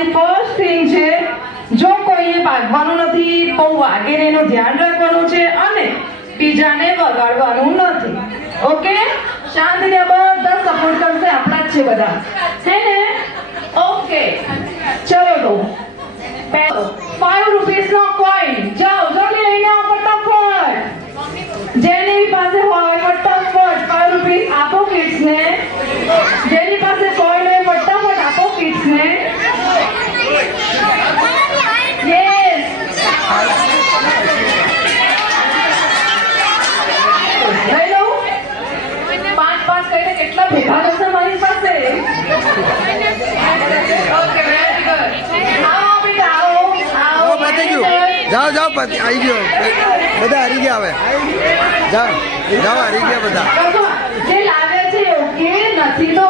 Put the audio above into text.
તમારી first thing છે, જો કોઈએ ભાગવાનું નથી તો વાગે એનું ધ્યાન રાખવાનું છે અને બીજાને વગાડવાનું નથી. ઓકે, શાંતિથી બધા સપોર્ટ કરશે, આપણા જ છે બધા, હે ને? ઓકે, ચલો તો 5 રૂપિયાનો કોઈન જાઓ જલ્દી લઈને આવો ફટાફટ. જેની પાસે હોય ફટાફટ 5 રૂપિયા આપો કિડ્સને. જેની પાસે કોઈન હોય ફટાફટ આપો કિડ્સને. યસ, લઈ લો. 5 કહીને કેટલા ભેગા થશે મારી પાસે? Okay, very good. આવો બેટા, આવો આવો. જાઓ જાઓ આવી ગયો, બધા હારી ગયા હવે. જાઓ જાઓ, હારી ગયા બધા. જે લાગે છે ઓકે નથી તો